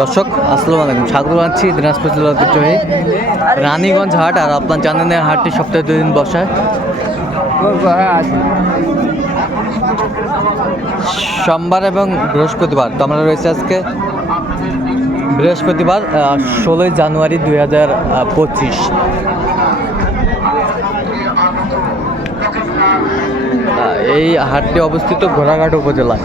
দর্শক, আসসালামু আলাইকুম। স্বাগত জানাচ্ছি দিনাজপুর জেলার ঐতিহ্যবাহী রানীগঞ্জ হাট আর আপনার জানেন হাটটি সপ্তাহে দুই দিন বসায়। সোমবার এবং বৃহস্পতিবার, তো আমরা রয়েছে আজকে বৃহস্পতিবার ষোলোই জানুয়ারি দুই হাজার পঁচিশ। এই হাটটি অবস্থিত ঘোড়াঘাট উপজেলায়।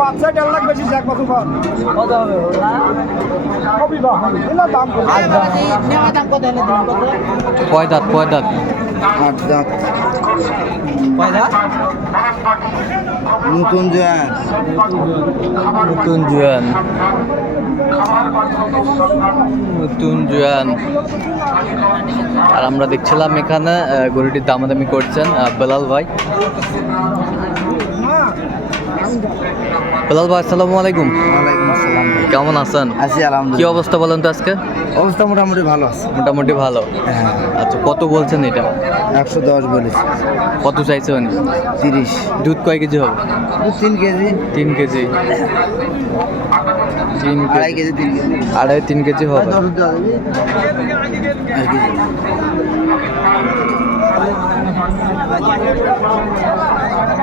বাচ্চা দেড় লাখ বেশি এক বছর পর কবি বা এলা দাম কয় দাঁত কয় দাঁত। আট দাঁত। নতুন জয়ান। নতুন জুয়ান। নতুন জুয়ান। আর আমরা দেখছিলাম এখানে গরুটির দামাদামি করছেন বেলাল ভাই। বেলাল ভাই আসসালামু আলাইকুম। কেমন আছেন? আছি কি অবস্থা বলেন তো আজকে? অবস্থা মোটামুটি ভালো আছে। মোটামুটি ভালো। হ্যাঁ। আচ্ছা কত বলছেন এটা? একশো দশ বলেছি। কত চাইছে উনি? তিরিশ। দুধ কয় কেজি হবে? তিন কেজি। তিন কেজি। তিন আড়াই কেজি তিন কেজি। আড়াই তিন কেজি হবে।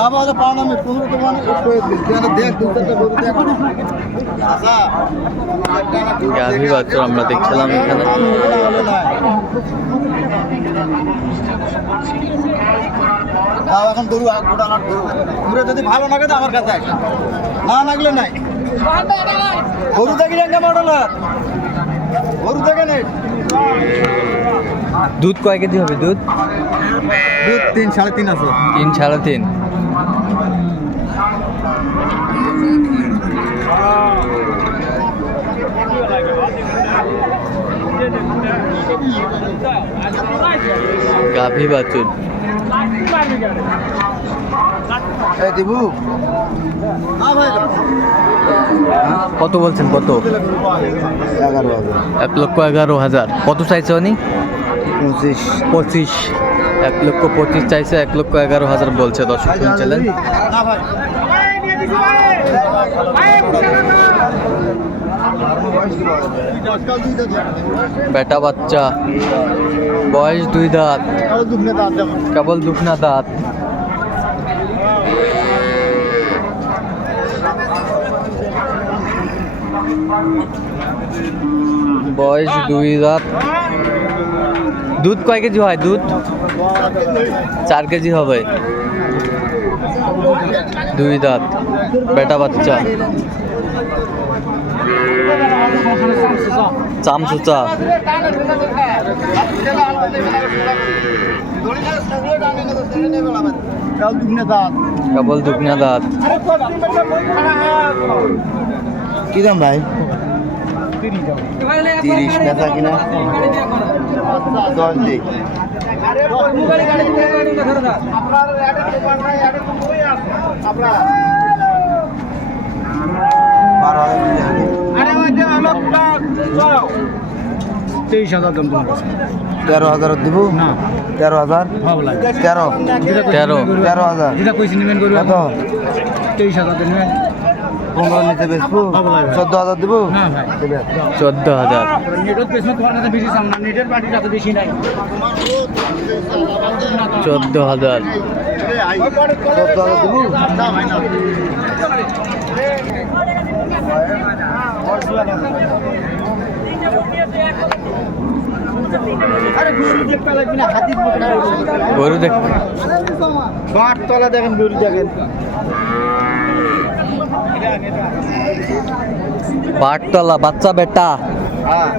গালি বাবা পাও না আমি পনেরো তো মানে দেখ দু গরু দেখ। আচ্ছা গাভী বাচ্চা আমরা দেখছিলাম এখানে। তাও এখন গরু গোটা নাট গরু। ঘুরে যদি ভালো লাগে তো আমার কাছে না লাগলে নাই। গরু দেখি একটা মডেল গরু দেখে নেই দুধ কয় কেজি হবে? দুধ? দুধ তিন সাড়ে তিন আছে। তিন সাড়ে তিন। গাভী দিবু। ভাই কত বলছেন কত? এগারো হাজার। এক লক্ষ এগারো হাজার। কত চাইছে উনি? পঁচিশ। পঁচিশ। এক লক্ষ পঁচিশ চাইছে, এক লক্ষ এগারো হাজার বলছে দর্শক শুনছিলেন বেটা বাচ্চা, বয়স দুই দাঁত, কেবল দুখনা দাঁত। বয়স দুই দাঁত। দুধ কয় কেজি হয়? দুধ? চার কেজি হবে। দুই দাঁত। বেটা বাচ্চা। চামচুচা। কেবল দুখনা দাঁত। কি দাম ভাই? তিরিশ বেচা কিনা। দশ দিক তেইশ হাজার দাম তোমার কাছে তেরো হাজার? দিব না তেরো। হাজার তেরো। তেরো তেরো হাজার তেইশ হাজার পনেরো নিতে বেচবো চোদ্দ হাজার দিব। না চোদ্দ হাজার। চোদ্দ হাজার চোদ্দ হাজার। দিব আরে গরু দেখেন গরু দেখেন। পাটতলা বাচ্চা বেটা হ্যাঁ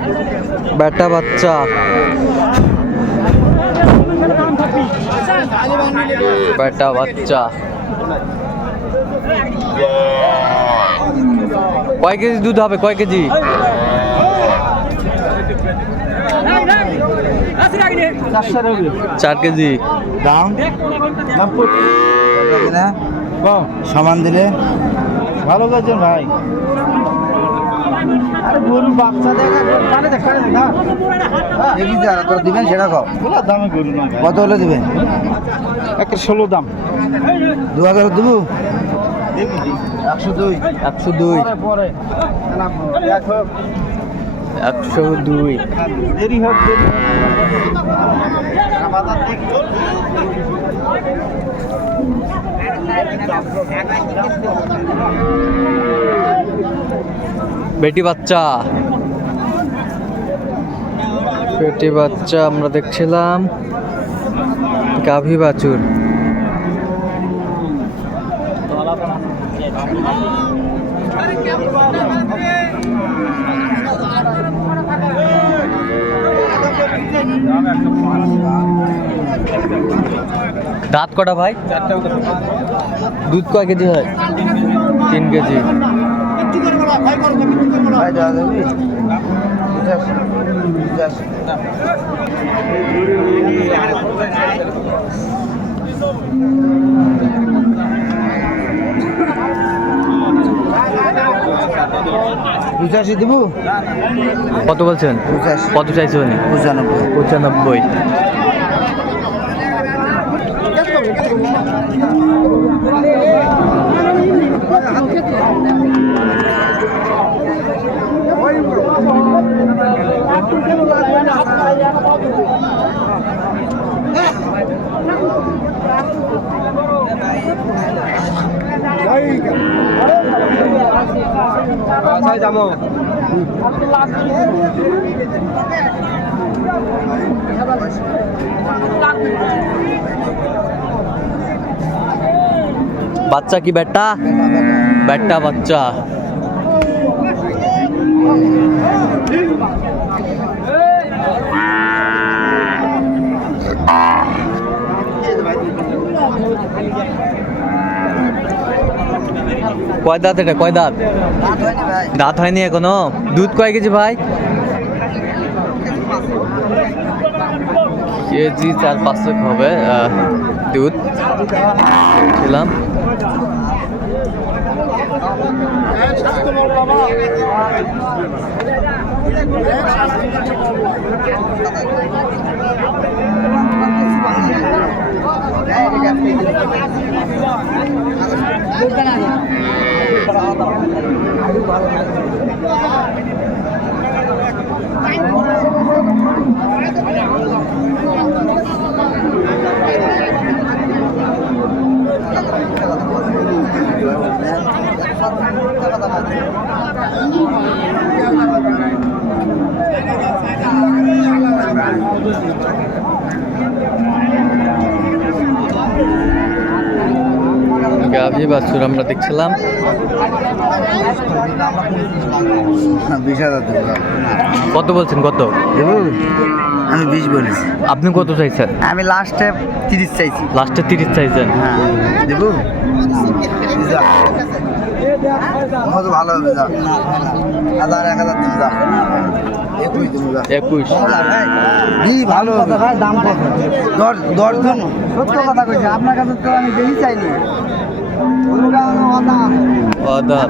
বেটা বাচ্চা বেটা বাচ্চা কয় কেজি দুধ হবে কয় কেজি চার কেজি দাম সমান দিলে ভালো করছেন ভাই। আরে গরু বাচ্চা দেখা কানে দেখ কানে দেখ দেখি যারা তো দিবেন সেটা কম দামে গরু না কত হলে দিবেন? একটা ষোলো দাম। দু হাজার দেবো? একশো দুই। একশো দুই। একশো দুই। দেরি হোক দেরি বেটি বাচ্চা। বেটি বাচ্চা আমরা দেখছিলাম। গাভী বাছুর। দাঁত কটা ভাই? দুধ কয় কেজি হয়? তিন কেজি। ভাই দেওয়া পঁচাশি দেবো? কত বলছেন? কত চাইছেন পঁচানব্বই। পঁচানব্বই। বাচ্চা কি বেটা বেটা বাচ্চা কয় দাঁত এটা? কয় দাঁত? দাঁত হয়নি এখনও? দুধ কয় কেজি ভাই? কেজি চার পাঁচশো হবে দুধ। ছিলাম ভালো লাগে বাছুর আমরা দেখছিলাম। কত বলছেন কত? আমি বিশ বলেছি। আপনি কত চাইছেন? আমি লাস্টে তিরিশ চাইছি। লাস্টে তিরিশ চাইছেন? হ্যাঁ দেবো ভালো হবে হাজার এক হাজার দিন একুশ ভালো দশ দশ জন। সত্য কথা কইছে আপনার কাছে তো আমি বেশি চাইনি। অদাত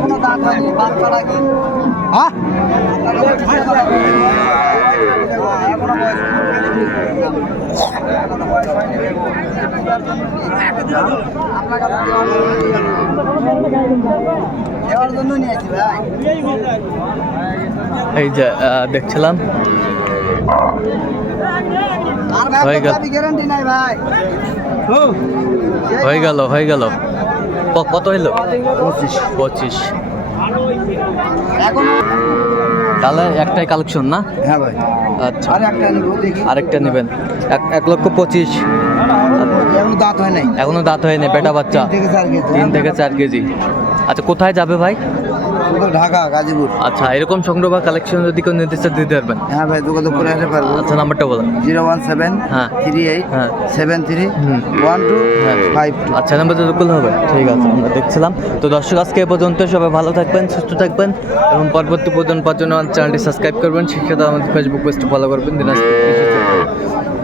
এই যে দেখছিলাম। হয়ে গেল। গ্যারান্টি নাই ভাই। হয়ে গেল হয়ে গেল। কত হলো পঁচিশ। পঁচিশ। এখনও তাহলে একটাই কালেকশন না? হ্যাঁ ভাই। আচ্ছা। আর একটা নিবো আরেকটা নেবেন। এক লক্ষ পঁচিশ। এখনও দাঁত হয় নাই। এখনও দাঁত হয়নি বেটা বাচ্চা। তিন থেকে চার কেজি। আচ্ছা কোথায় যাবে ভাই? ঢাকা গাজীপুর। আচ্ছা এরকম সংগ্রহ বা কালেকশন যদি কেউ নির্দিষ্ট দিতে পারবেন? হ্যাঁ ভাই যোগাযোগ করে আসতে পারব। আচ্ছা নাম্বারটা বলেন। জিরো ওয়ান সেভেন হ্যাঁ। থ্রি এইট হ্যাঁ। Seven three. ওয়ান টু হ্যাঁ। Five two. আচ্ছা নাম্বার তো করলে হবে। ঠিক আছে আমরা দেখছিলাম। তো দর্শক আজকে এ পর্যন্ত সবাই ভালো থাকবেন সুস্থ থাকবেন এবং পরবর্তী পর্যন্ত জন্য চ্যানেলটি সাবস্ক্রাইব করবেন। সাথে আমাদের ফেসবুক পেজটি ফলো করবেন। দিনাজপুর।